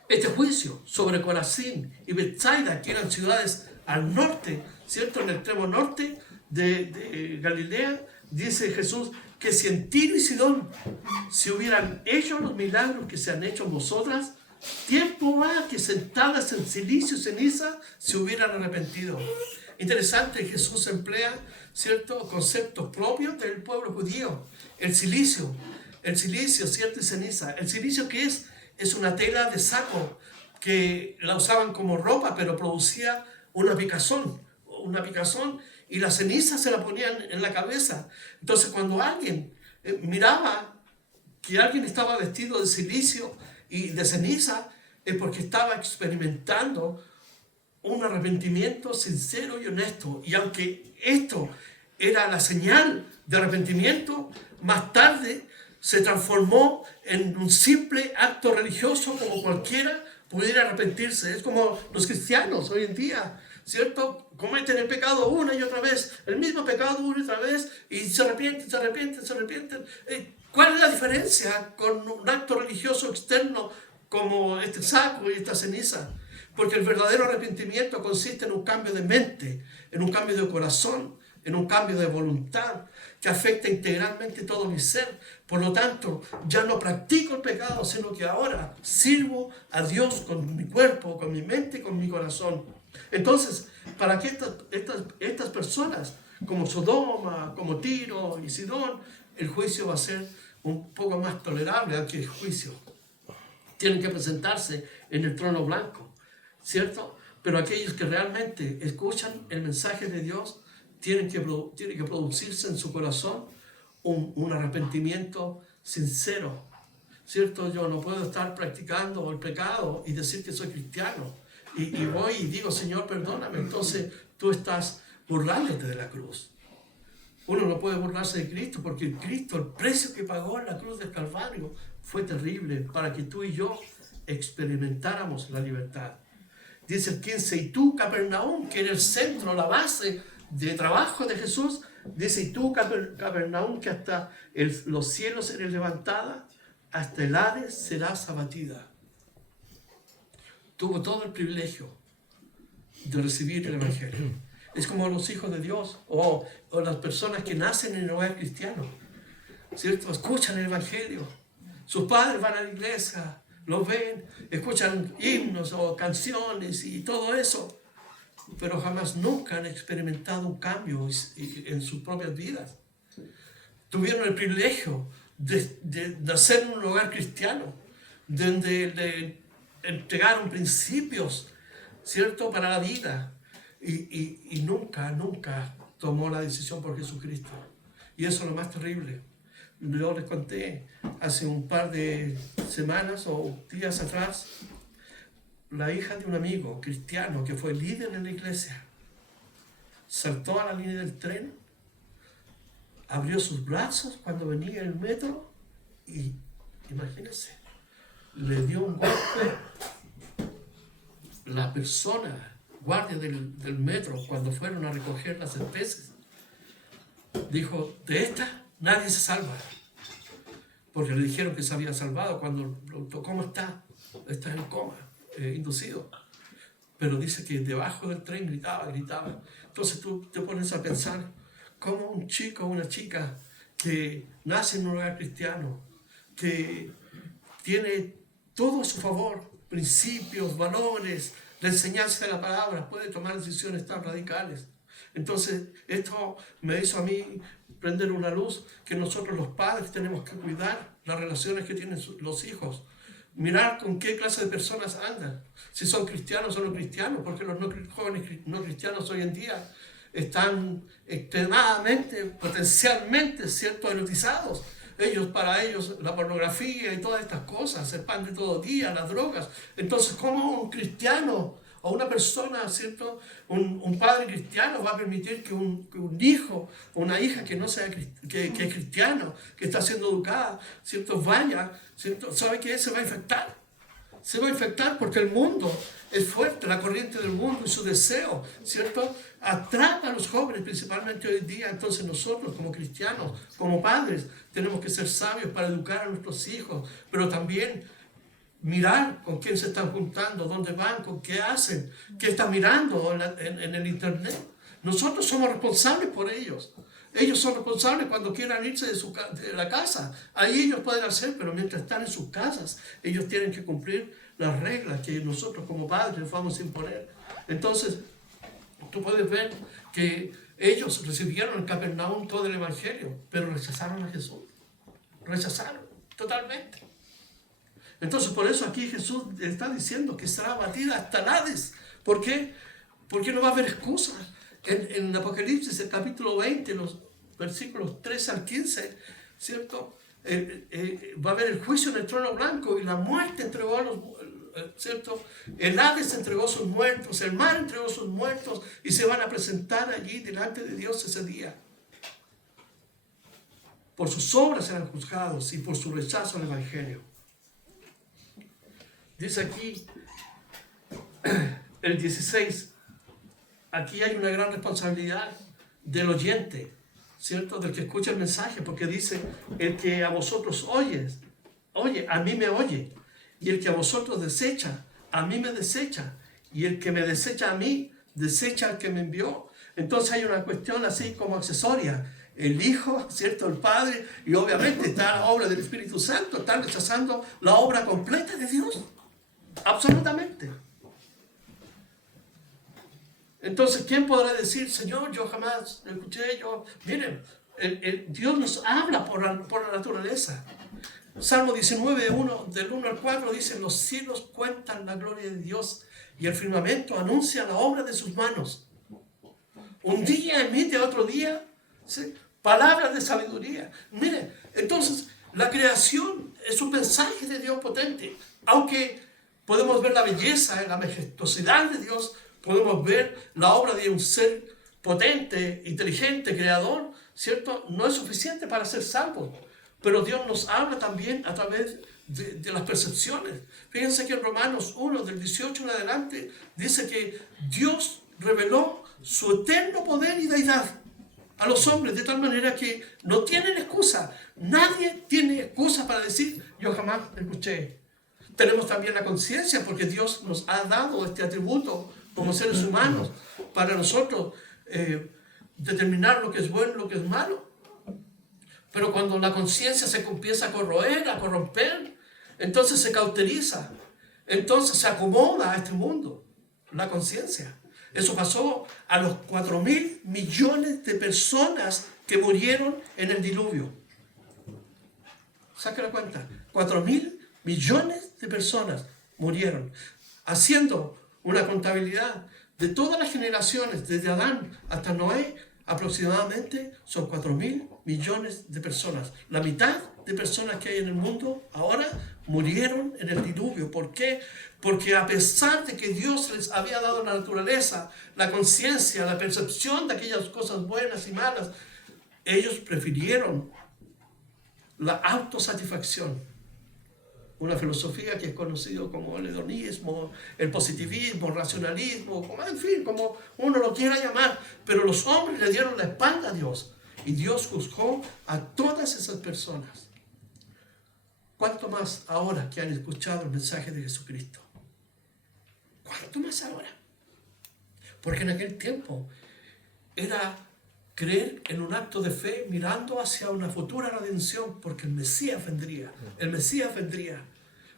este juicio sobre Corazín y Betsaida, que eran ciudades al norte, ¿cierto?, en el extremo norte de Galilea, dice Jesús que si en Tiro y Sidón se hubieran hecho los milagros que se han hecho en vosotras, tiempo va que sentadas en cilicio y ceniza se hubieran arrepentido. Interesante, Jesús emplea, ¿cierto?, conceptos propios del pueblo judío. El silicio, ¿cierto?, y ceniza. El silicio, ¿qué es? Es una tela de saco que la usaban como ropa, pero producía una picazón, y la ceniza se la ponían en la cabeza. Entonces, cuando alguien miraba que alguien estaba vestido de silicio y de ceniza, es porque estaba experimentando un arrepentimiento sincero y honesto. Y aunque esto era la señal de arrepentimiento, más tarde se transformó en un simple acto religioso como cualquiera pudiera arrepentirse. Es como los cristianos hoy en día, ¿cierto? Cometen el pecado una y otra vez, el mismo pecado una y otra vez, y se arrepienten. ¿Cuál es la diferencia con un acto religioso externo como este saco y esta ceniza? Porque el verdadero arrepentimiento consiste en un cambio de mente, en un cambio de corazón, en un cambio de voluntad que afecta integralmente todo mi ser. Por lo tanto, ya no practico el pecado, sino que ahora sirvo a Dios con mi cuerpo, con mi mente y con mi corazón. Entonces, para que estas personas, como Sodoma, como Tiro y Sidón, el juicio va a ser un poco más tolerable que el juicio. Tienen que presentarse en el trono blanco, ¿cierto? Pero aquellos que realmente escuchan el mensaje de Dios tiene que producirse en su corazón un arrepentimiento sincero, ¿cierto? Yo no puedo estar practicando el pecado y decir que soy cristiano. Y voy y digo, Señor, perdóname. Entonces tú estás burlándote de la cruz. Uno no puede burlarse de Cristo porque Cristo, el precio que pagó en la cruz del Calvario fue terrible para que tú y yo experimentáramos la libertad. Dice el 15, y tú, Capernaum, que eres el centro, la base de trabajo de Jesús, dice, y tú, Capernaum, que hasta los cielos serán levantadas, hasta el Hades serás abatida. Tuvo todo el privilegio de recibir el Evangelio. Es como los hijos de Dios o las personas que nacen en el hogar cristiano, ¿cierto? Escuchan el Evangelio. Sus padres van a la iglesia, los ven, escuchan himnos o canciones y todo eso, pero jamás nunca han experimentado un cambio en sus propias vidas. Tuvieron el privilegio de nacer en un hogar cristiano, donde le entregaron principios, ¿cierto?, para la vida, y nunca tomó la decisión por Jesucristo. Y eso es lo más terrible. Yo les conté hace un par de semanas o días atrás, la hija de un amigo cristiano que fue líder en la iglesia, saltó a la línea del tren, abrió sus brazos cuando venía el metro y, imagínense, le dio un golpe. La persona, guardia del metro, cuando fueron a recoger las especies, dijo, de esta nadie se salva. Porque le dijeron que se había salvado cuando le preguntó, ¿cómo está? Está en coma, inducido. Pero dice que debajo del tren gritaba. Entonces tú te pones a pensar, ¿cómo un chico o una chica que nace en un hogar cristiano, que tiene todo a su favor, principios, valores, la enseñanza de la palabra, puede tomar decisiones tan radicales? Entonces, esto me hizo a mí prender una luz que nosotros los padres tenemos que cuidar las relaciones que tienen los hijos. Mirar con qué clase de personas andan, si son cristianos o no cristianos, porque los jóvenes no cristianos hoy en día están extremadamente, potencialmente, ¿cierto?, erotizados. Para ellos, la pornografía y todas estas cosas, el pan de todo día, las drogas. Entonces, ¿cómo un cristiano o una persona, ¿cierto?, un padre cristiano va a permitir que un hijo o una hija que no sea que es cristiano, que está siendo educada, ¿cierto?, vaya, ¿cierto? ¿Sabe qué? Se va a infectar. Se va a infectar porque el mundo es fuerte, la corriente del mundo y su deseo, ¿cierto?, atrapa a los jóvenes, principalmente hoy en día. Entonces nosotros como cristianos, como padres, tenemos que ser sabios para educar a nuestros hijos, pero también mirar con quién se están juntando, dónde van, con qué hacen, qué están mirando en el internet. Nosotros somos responsables por ellos. Ellos son responsables cuando quieran irse de la casa. Ahí ellos pueden hacer, pero mientras están en sus casas, ellos tienen que cumplir las reglas que nosotros como padres vamos a imponer. Entonces, tú puedes ver que ellos recibieron en Capernaum todo el Evangelio, pero rechazaron a Jesús. Rechazaron totalmente. Entonces, por eso aquí Jesús está diciendo que será abatida hasta el Hades. ¿Por qué? Porque no va a haber excusa. En Apocalipsis, el capítulo 20, los versículos 13 al 15, ¿cierto? Va a haber el juicio en el trono blanco y la muerte entregó a los, ¿cierto? El Hades entregó sus muertos, el mar entregó sus muertos y se van a presentar allí delante de Dios ese día. Por sus obras serán juzgados y por su rechazo al Evangelio. Dice aquí el 16, aquí hay una gran responsabilidad del oyente, ¿cierto? Del que escucha el mensaje, porque dice, el que a vosotros oye, a mí me oye, y el que a vosotros desecha, a mí me desecha, y el que me desecha a mí, desecha al que me envió. Entonces hay una cuestión así como accesoria. El Hijo, ¿cierto? El Padre, y obviamente está la obra del Espíritu Santo, están rechazando la obra completa de Dios. Absolutamente. Entonces, ¿quién podrá decir, Señor, yo jamás lo escuché? Miren, Dios nos habla por la naturaleza. Salmo 19, del 1 al 4 dice, los cielos cuentan la gloria de Dios y el firmamento anuncia la obra de sus manos. Un día emite otro día, ¿sí? Palabras de sabiduría. Miren, entonces la creación es un mensaje de Dios potente. Aunque podemos ver la belleza, la majestuosidad de Dios, podemos ver la obra de un ser potente, inteligente, creador, ¿cierto? No es suficiente para ser salvos. Pero Dios nos habla también a través de las percepciones. Fíjense que en Romanos 1, del 18 en adelante, dice que Dios reveló su eterno poder y deidad a los hombres, de tal manera que no tienen excusa. Nadie tiene excusa para decir, yo jamás escuché. Tenemos también la conciencia, porque Dios nos ha dado este atributo como seres humanos para nosotros determinar lo que es bueno y lo que es malo. Pero cuando la conciencia se empieza a corroer, a corromper, entonces se cauteriza, entonces se acomoda a este mundo, la conciencia. Eso pasó a los 4.000 millones de personas que murieron en el diluvio. Saque la cuenta, 4.000 millones de personas murieron, haciendo una contabilidad de todas las generaciones, desde Adán hasta Noé, aproximadamente son 4.000 millones de personas. La mitad de personas que hay en el mundo ahora murieron en el diluvio. ¿Por qué? Porque a pesar de que Dios les había dado la naturaleza, la conciencia, la percepción de aquellas cosas buenas y malas, ellos prefirieron la autosatisfacción. Una filosofía que es conocido como el hedonismo, el positivismo, el racionalismo, en fin, como uno lo quiera llamar. Pero los hombres le dieron la espalda a Dios y Dios juzgó a todas esas personas. ¿Cuánto más ahora que han escuchado el mensaje de Jesucristo? ¿Cuánto más ahora? Porque en aquel tiempo era creer en un acto de fe mirando hacia una futura redención, porque el Mesías vendría,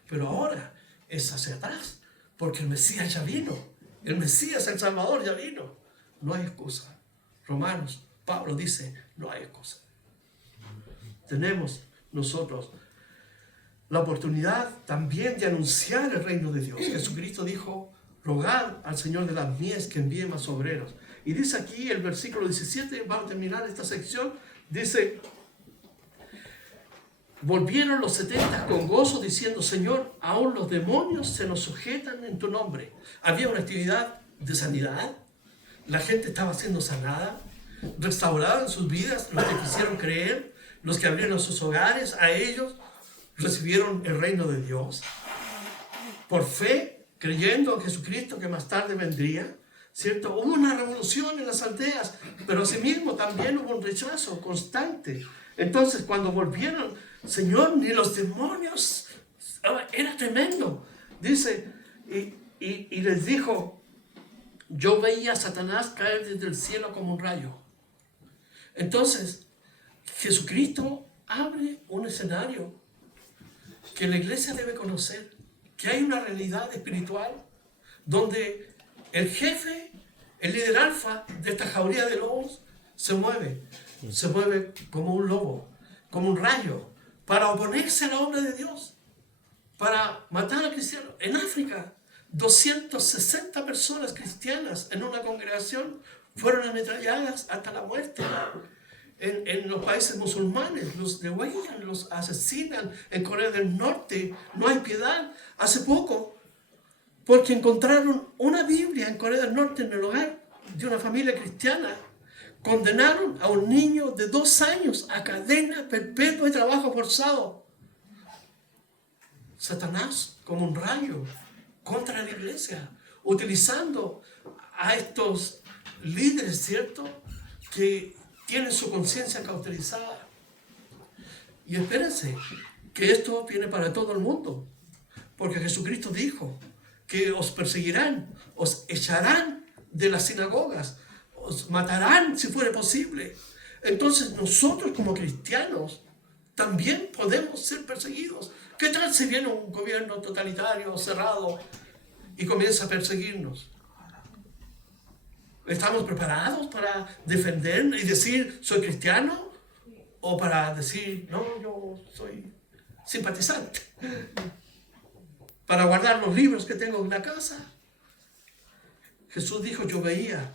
Pero ahora es hacia atrás, porque el Mesías ya vino, el Mesías, el Salvador, ya vino. No hay excusa. Romanos, Pablo dice, no hay excusa. Tenemos nosotros la oportunidad también de anunciar el reino de Dios. Jesucristo dijo, rogad al Señor de las mies que envíe más obreros. Y dice aquí el versículo 17, vamos a terminar esta sección, dice, volvieron los 70 con gozo diciendo, Señor, aún los demonios se nos sujetan en tu nombre. Había una actividad de sanidad, la gente estaba siendo sanada, restaurada en sus vidas, los que quisieron creer, los que abrieron sus hogares, a ellos recibieron el reino de Dios. Por fe, creyendo en Jesucristo que más tarde vendría, ¿cierto? Hubo una revolución en las aldeas, pero asimismo también hubo un rechazo constante. Entonces, cuando volvieron, Señor, ni los demonios, era tremendo. Dice, y les dijo, yo veía a Satanás caer desde el cielo como un rayo. Entonces, Jesucristo abre un escenario que la iglesia debe conocer, que hay una realidad espiritual donde el jefe, el líder alfa de esta jauría de lobos, se mueve como un lobo, como un rayo, para oponerse a la obra de Dios, para matar a cristianos. En África, 260 personas cristianas en una congregación fueron ametralladas hasta la muerte. En los países musulmanes los degüellan, los asesinan. En Corea del Norte no hay piedad. Hace poco, porque encontraron una Biblia en Corea del Norte en el hogar de una familia cristiana, condenaron a un niño de 2 años a cadena perpetua de trabajo forzado. Satanás como un rayo contra la iglesia, utilizando a estos líderes, ¿cierto?, que tienen su conciencia cauterizada. Y espérense, que esto viene para todo el mundo, porque Jesucristo dijo que os perseguirán, os echarán de las sinagogas, os matarán si fuere posible. Entonces nosotros como cristianos también podemos ser perseguidos. ¿Qué tal si viene un gobierno totalitario, cerrado, y comienza a perseguirnos? ¿Estamos preparados para defender y decir soy cristiano? ¿O para decir no, yo soy simpatizante? ¿Para guardar los libros que tengo en la casa? Jesús dijo, yo veía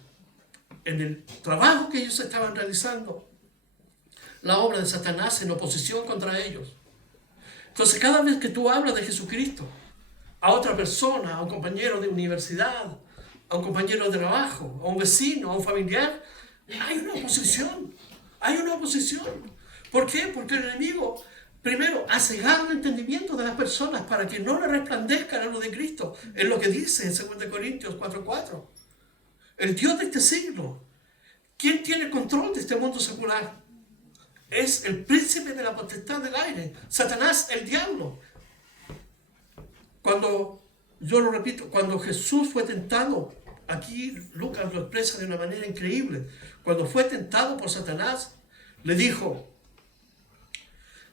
en el trabajo que ellos estaban realizando la obra de Satanás en oposición contra ellos. Entonces cada vez que tú hablas de Jesucristo a otra persona, a un compañero de universidad, a un compañero de trabajo, a un vecino, a un familiar, hay una oposición. Hay una oposición. ¿Por qué? Porque el enemigo, primero, ha cegado el entendimiento de las personas para que no le resplandezca la luz de Cristo. Es lo que dice en 2 Corintios 4:4. El Dios de este siglo. ¿Quién tiene control de este mundo secular? Es el príncipe de la potestad del aire. Satanás, el diablo. Yo lo repito, cuando Jesús fue tentado, aquí Lucas lo expresa de una manera increíble. Cuando fue tentado por Satanás, le dijo,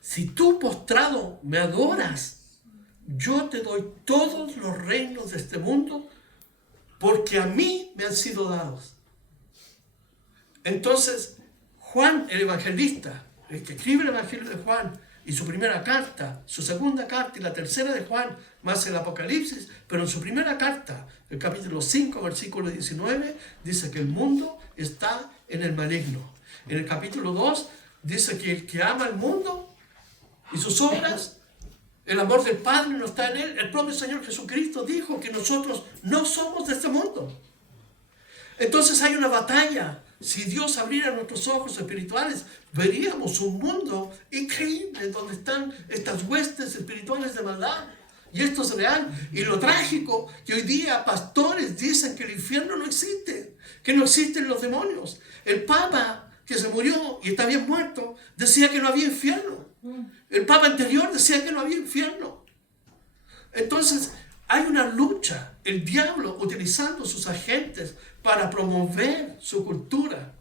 si tú postrado me adoras, yo te doy todos los reinos de este mundo, porque a mí me han sido dados. Entonces, Juan el evangelista, el que escribe el evangelio de Juan, y su primera carta, su segunda carta y la tercera de Juan, más el Apocalipsis, pero en su primera carta, el capítulo 5, versículo 19, dice que el mundo está en el maligno. En el capítulo 2, dice que el que ama el mundo y sus obras, el amor del Padre no está en él. El propio Señor Jesucristo dijo que nosotros no somos de este mundo. Entonces hay una batalla. Si Dios abriera nuestros ojos espirituales, veríamos un mundo increíble donde están estas huestes espirituales de maldad. Y esto es real. Y lo trágico, que hoy día pastores dicen que el infierno no existe, que no existen los demonios. El Papa, que se murió y está bien muerto, decía que no había infierno. El Papa anterior decía que no había infierno. Entonces, hay una lucha. El diablo utilizando sus agentes para promover su cultura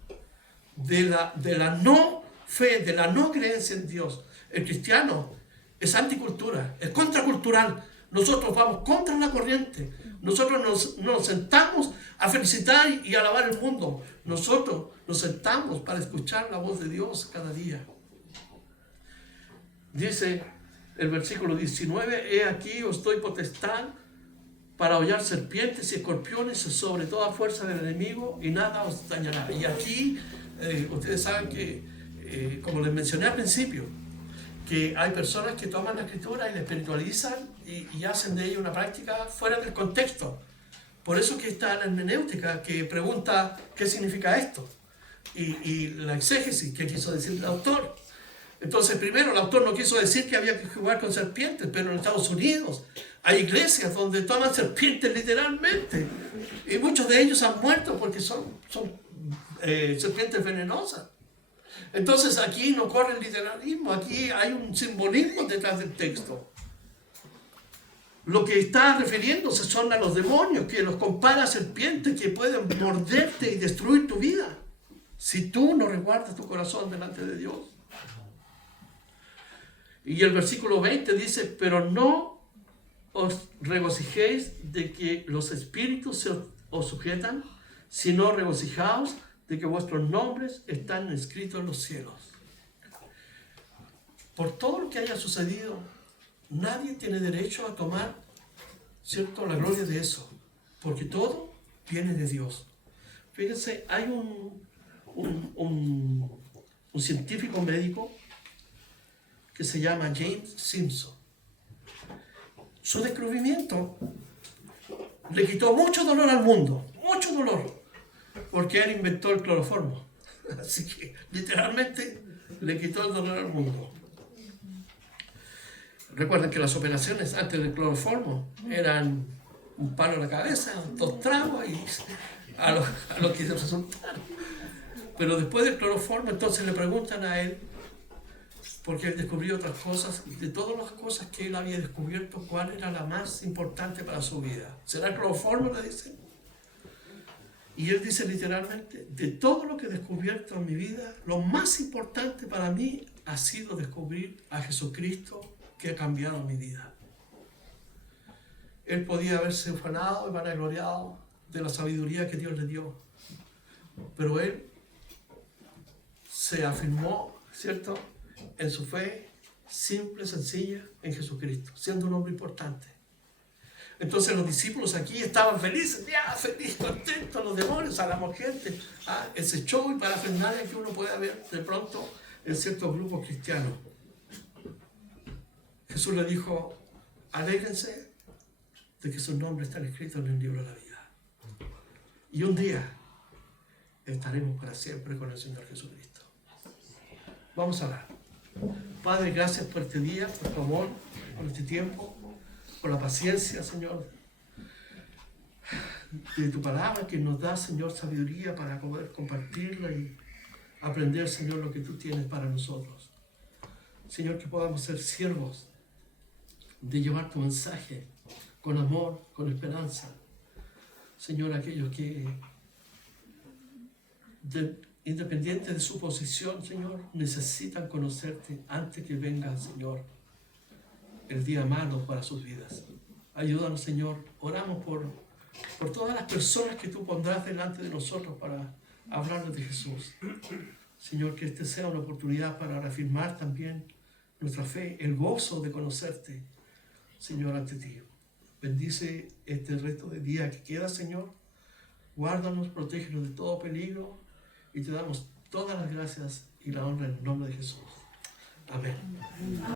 de la no fe, de la no creencia en Dios. El cristiano es anticultura, es contracultural. Nosotros vamos contra la corriente. Nosotros nos sentamos a felicitar y alabar el mundo. Nosotros nos sentamos para escuchar la voz de Dios cada día. Dice el versículo 19, he aquí os doy potestad para hollar serpientes y escorpiones sobre toda fuerza del enemigo y nada os dañará. Y aquí ustedes saben que, como les mencioné al principio, que hay personas que toman la escritura y la espiritualizan y hacen de ella una práctica fuera del contexto. Por eso que está la hermenéutica que pregunta qué significa esto. Y la exégesis, qué quiso decir el autor. Entonces, primero, el autor no quiso decir que había que jugar con serpientes, pero en Estados Unidos hay iglesias donde toman serpientes literalmente. Y muchos de ellos han muerto porque son serpientes venenosas. Entonces, aquí no corre el literalismo, aquí hay un simbolismo detrás del texto. Lo que está refiriéndose son a los demonios, que los compara a serpientes que pueden morderte y destruir tu vida si tú no resguardas tu corazón delante de Dios. Y el versículo 20 dice, pero no os regocijéis de que los espíritus os sujetan, sino regocijaos de que vuestros nombres están escritos en los cielos. Por todo lo que haya sucedido, nadie tiene derecho a tomar, ¿cierto?, la gloria de eso, porque todo viene de Dios. Fíjense, hay un científico médico que se llama James Simpson. Su descubrimiento le quitó mucho dolor al mundo, mucho dolor, porque él inventó el cloroformo. Así que literalmente le quitó el dolor al mundo. Recuerden que las operaciones antes del cloroformo eran un palo en la cabeza, 2 tragos y a lo que resultaron. Pero después del cloroformo, entonces le preguntan a él, porque él descubrió otras cosas. De todas las cosas que él había descubierto, ¿cuál era la más importante para su vida? ¿Será el cloroformo?, le dicen. Y él dice literalmente, de todo lo que he descubierto en mi vida, lo más importante para mí ha sido descubrir a Jesucristo, que ha cambiado mi vida. Él podía haberse ufanado y vanagloriado de la sabiduría que Dios le dio, pero él se afirmó, ¿cierto?, en su fe simple, sencilla, en Jesucristo, siendo un hombre importante. Entonces los discípulos aquí estaban felices, ya, felices, contentos, los demonios, hablamos gente, ese show y parafernalia que uno puede ver de pronto en ciertos grupos cristianos. Jesús le dijo, alégrense de que sus nombres están escritos en el libro de la vida. Y un día estaremos para siempre con el Señor Jesucristo. Vamos a orar. Padre, gracias por este día, por tu amor, por este tiempo, por la paciencia, Señor, de tu palabra que nos da, Señor, sabiduría para poder compartirla y aprender, Señor, lo que tú tienes para nosotros. Señor, que podamos ser siervos de llevar tu mensaje con amor, con esperanza. Señor, aquellos que, independiente de su posición, Señor, necesitan conocerte antes que venga, Señor, el día malo para sus vidas. Ayúdanos, Señor. Oramos por todas las personas que tú pondrás delante de nosotros para hablarles de Jesús. Señor, que este sea una oportunidad para reafirmar también nuestra fe, el gozo de conocerte, Señor, ante ti. Bendice este resto de día que queda, Señor. Guárdanos, protégenos de todo peligro y te damos todas las gracias y la honra en el nombre de Jesús. Amén.